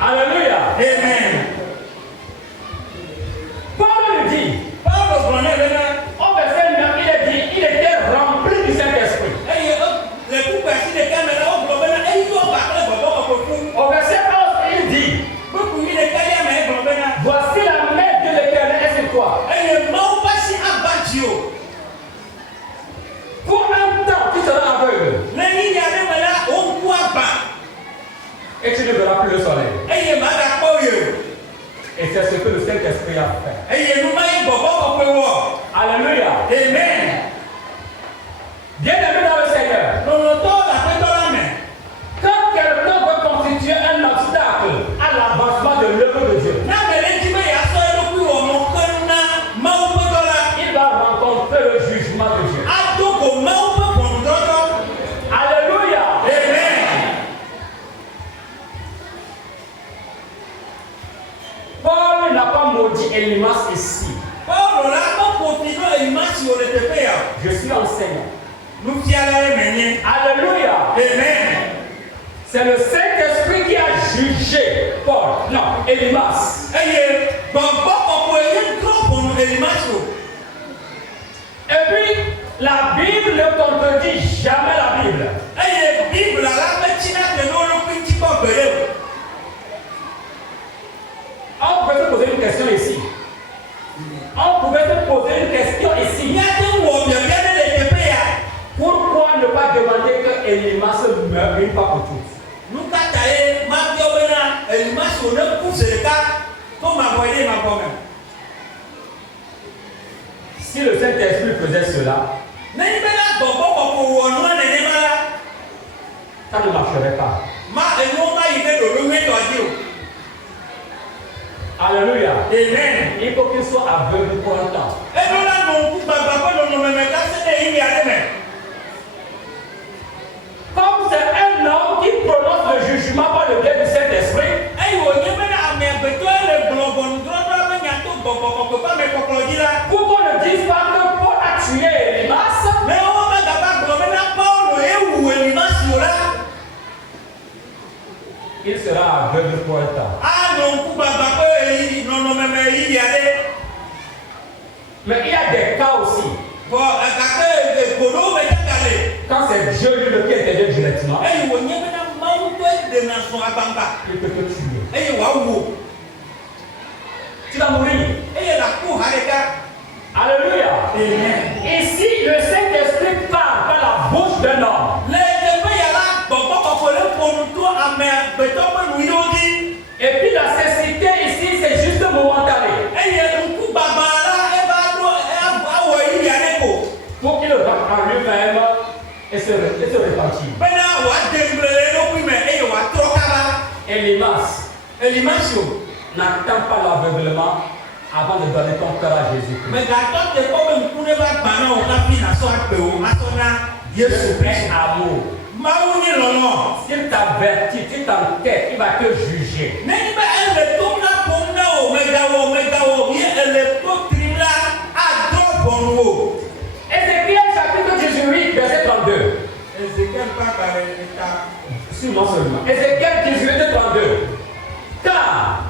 Alléluia. Amen. Paul le dit. Au verset 9, il était rempli du Saint-Esprit. Au verset 11, il dit, voici la main de l'Éternel est sur toi. Pour un temps, tu seras aveugle. Et tu ne verras plus le soleil. Et c'est ce que le Saint-Esprit a fait. Alléluia. Amen. Bien-aimé dans le Seigneur. Quand quelqu'un veut constituer un obstacle à l'avancement de l'œuvre de Dieu, il va rencontrer le jugement de Dieu. Alléluia. Amen. Paul n'a pas maudit Elimas ici. Je suis enseignant. Alléluia. Amen. C'est le Saint-Esprit qui a jugé Paul. Non, Elimas. Et puis, la Bible ne contredit jamais la Bible. Elimas on ne pousse le cas comme ma voyée ma pomme. Si le Saint-Esprit faisait cela, ça ne marcherait pas. Alléluia. Amen. Il faut qu'il soit aveugle pour un temps. Comme c'est un homme qui prononce le jugement par le biais du Saint-Esprit, pour qu'on ne dise pas que Paul a tué Elimas, il sera aveugle pour un temps. Mais il y a des cas aussi. Quand c'est Dieu lui qui intervient directement, il peut te tuer. Tu vas mourir. Alléluia. Et si le Saint-Esprit parle par la bouche d'un homme, et puis la cécité ici c'est juste momentané, pour qu'il va en lui-même et se repentir. Elimas n'attend pas l'aveuglement avant de donner ton cœur à Jésus-Christ. C'est amour. S'il t'avertit, tu t'enquêtes, il va te juger. Ézéchiel chapitre 18, verset 32. Suis-moi seulement. Ézéchiel 18, 32. Car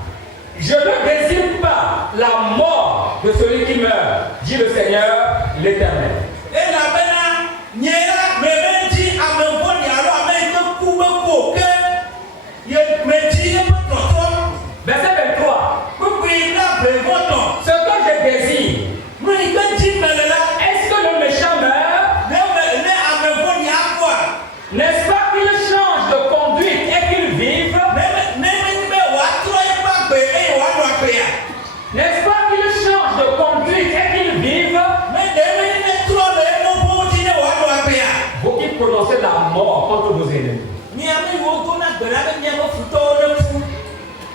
je ne désire pas la mort de celui qui meurt, dit le Seigneur l'Éternel. Verset 23. Ce que je désire, est-ce que le méchant meurt? N'est-ce pas qu'il change de conduite et qu'il vive? N'est-ce pas qu'il change de conduite et qu'il vive? Vous qui prononcez la mort contre vos ennemis.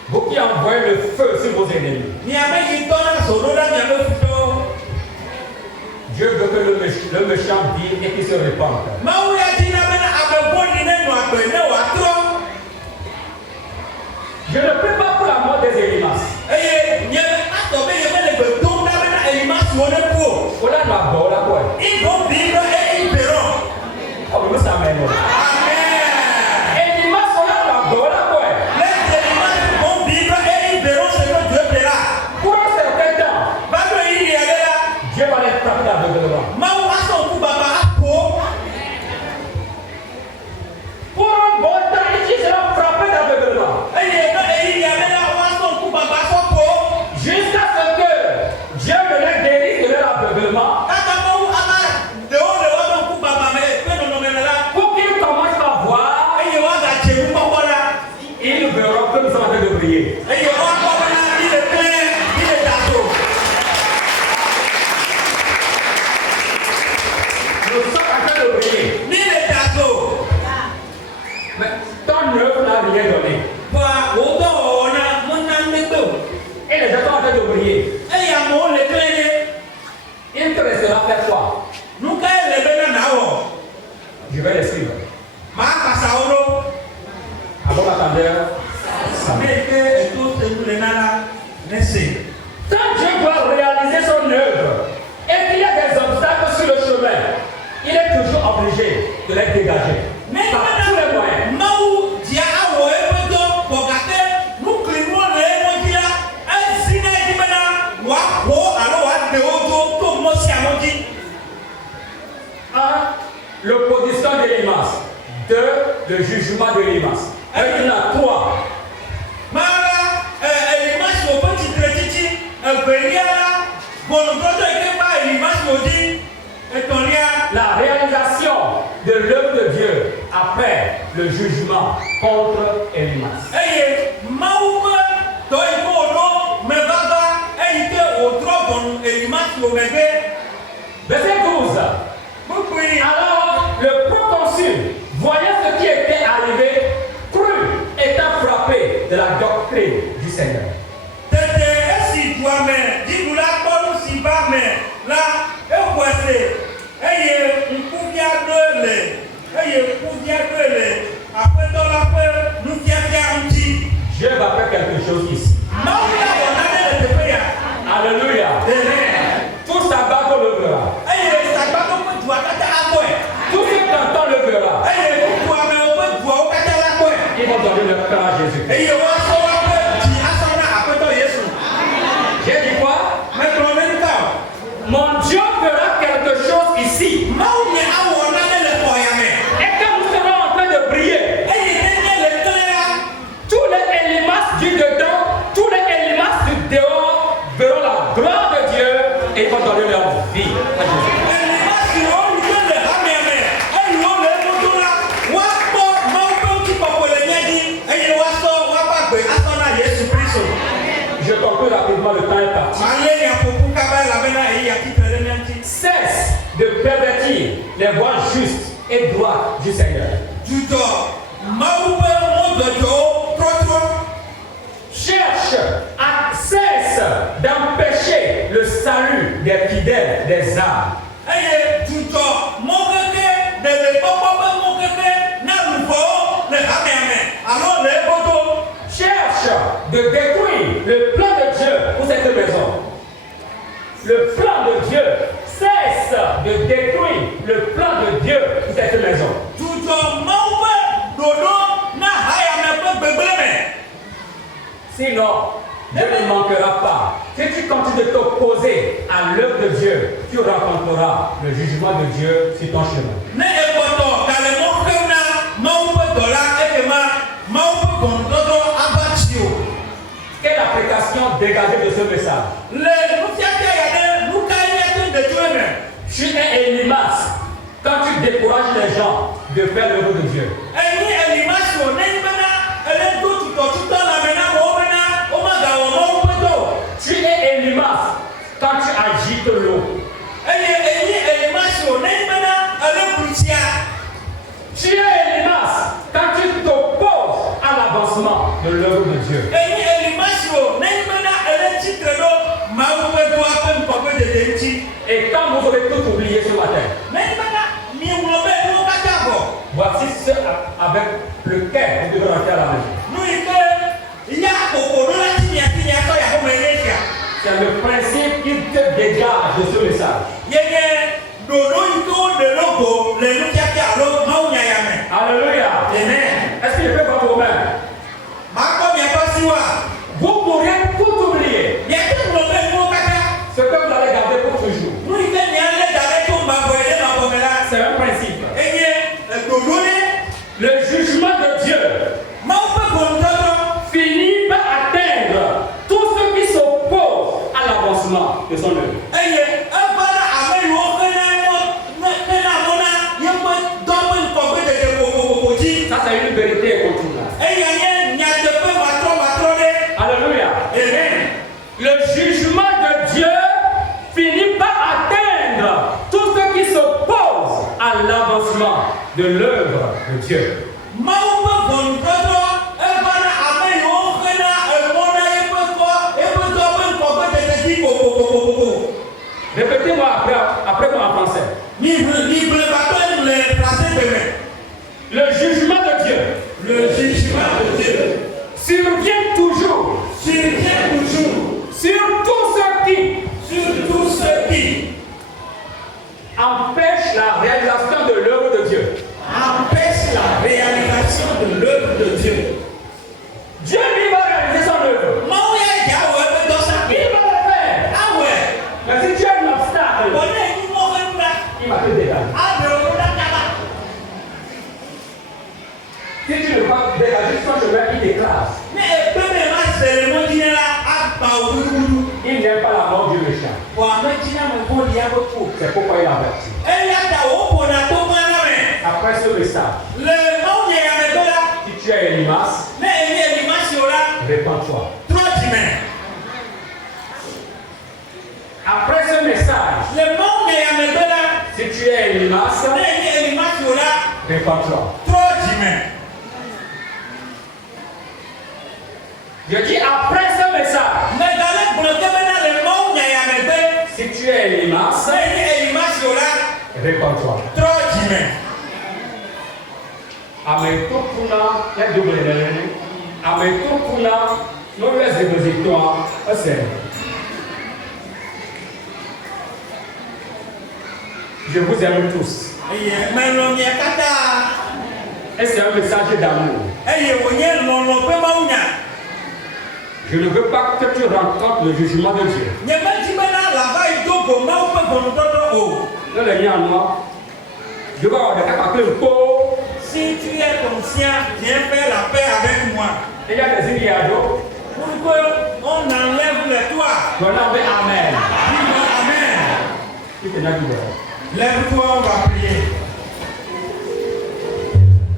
Vous qui envoyez le feu sur vos ennemis. Dieu veut que le méchant vive et qu'il se répande. Je ne prie pas pour la mort des Elimas. Pour un certain temps, Dieu va les frapper d'aveuglement. Pour un bon temps, il sera frappé d'aveuglement. Jusqu'à ce que Dieu ne les guérisse de leur aveuglement. Pour qu'ils commencent à voir, ils verront que nous sommes en train de prier. Nous sommes en train de prier. Mais ton œuvre n'a rien donné. Et les gens sont en train de prier. Il te restera faire quoi? Je vais les suivre. Ah bon, attendez. Quand Dieu doit réaliser son œuvre et qu'il y a des obstacles sur le chemin, il est toujours obligé de les dégager. Par tous les moyens. Un, l'opposition d'Elimas. Deux, le jugement d'Elimas. Il y en a trois. La réalisation de l'œuvre de Dieu après le jugement contre Elimas. Verset 12. Alors, le proconsul, voyant ce qui était arrivé, crut, étant frappé de la doctrine du Seigneur. Dieu va faire quelque chose ici. Alléluia. Tout sabbat le verra. Tout ce canton le verra. Ils vont donner leur cœur à Jésus. J'ai dit quoi? Mon Dieu fera quelque chose ici. Et quand nous serons en train de prier, tous les élimas du dedans, tous les élimas du dehors verront la gloire de Dieu et ils vont donner leur vie à Jésus. Je conclue rapidement, le temps est parti. Cesse de pervertir les voies justes et droites du Seigneur. Cesse d'empêcher le salut des fidèles, des âmes. Cherche de détruire le plan de Dieu pour cette maison. Le plan de Dieu cesse de détruire le plan de Dieu pour cette maison. Sinon, Dieu ne manquera pas. Si tu continues de t'opposer à l'œuvre de Dieu, tu rencontreras le jugement de Dieu sur ton chemin. Quelle application dégagée de ce message? Tu es élimas quand tu décourages les gens de faire l'œuvre de Dieu. Tu es élimas quand tu agites l'eau. Tu es élimas quand tu t'opposes à l'avancement de l'œuvre de Dieu. Et quand vous aurez tout oublié ce matin, voici ce avec lequel vous devez rentrer à la maison. C'est le principe qui te dégage de ce message. Alléluia. Est-ce que je peux voir vos mains? Vous pourrez tout oublier. Ce que vous allez garder pour toujours. C'est un principe. Le jugement de Dieu finit par atteindre tous ceux qui s'opposent à l'avancement de son œuvre. Ça, c'est une vérité incontournable. Alléluia. Le jugement de Dieu finit par atteindre tous ceux qui s'opposent à l'avancement de l'œuvre de Dieu. Répétez-moi après moi en français. Le jugement de Dieu. Le jugement de Dieu survient toujours. Sur tous ceux qui empêchent la réalisation de l'œuvre de Dieu. Dieu lui va réaliser son œuvre. Il va le faire. Mais si tu es un obstacle, il va te dégager. Si tu ne vas pas dégager son chemin, il t'écrase. Il n'aime pas la mort du méchant. C'est pourquoi il avertit. Après ce message, si tu es élimas, répands-toi. Après ce message, Le monde est à me donner. Si tu es limace, Ne limace là. répands-toi. Trop d'humains. Je dis après ce message, Mais dans le bloqué maintenant le monde est à me donner. si tu es limace, Ne limace là. répands-toi. Trop d'humains. Ametopuna, il y a double énergie. Ametopuna, nous les expositeurs, c'est. Je vous aime tous. Mais l'on y a kata. Et c'est un message d'amour. Je ne veux pas que tu rencontres le jugement de Dieu. Dans les liens noirs, je vais avoir des cas appelés le pot. Si tu es conscient, viens faire la paix avec moi. Et il y a des iliados. Pour qu'on enlève les toits. Tu vas Amen. Dis-moi Amen. Tu te n'as dit. Lève-toi, on va prier.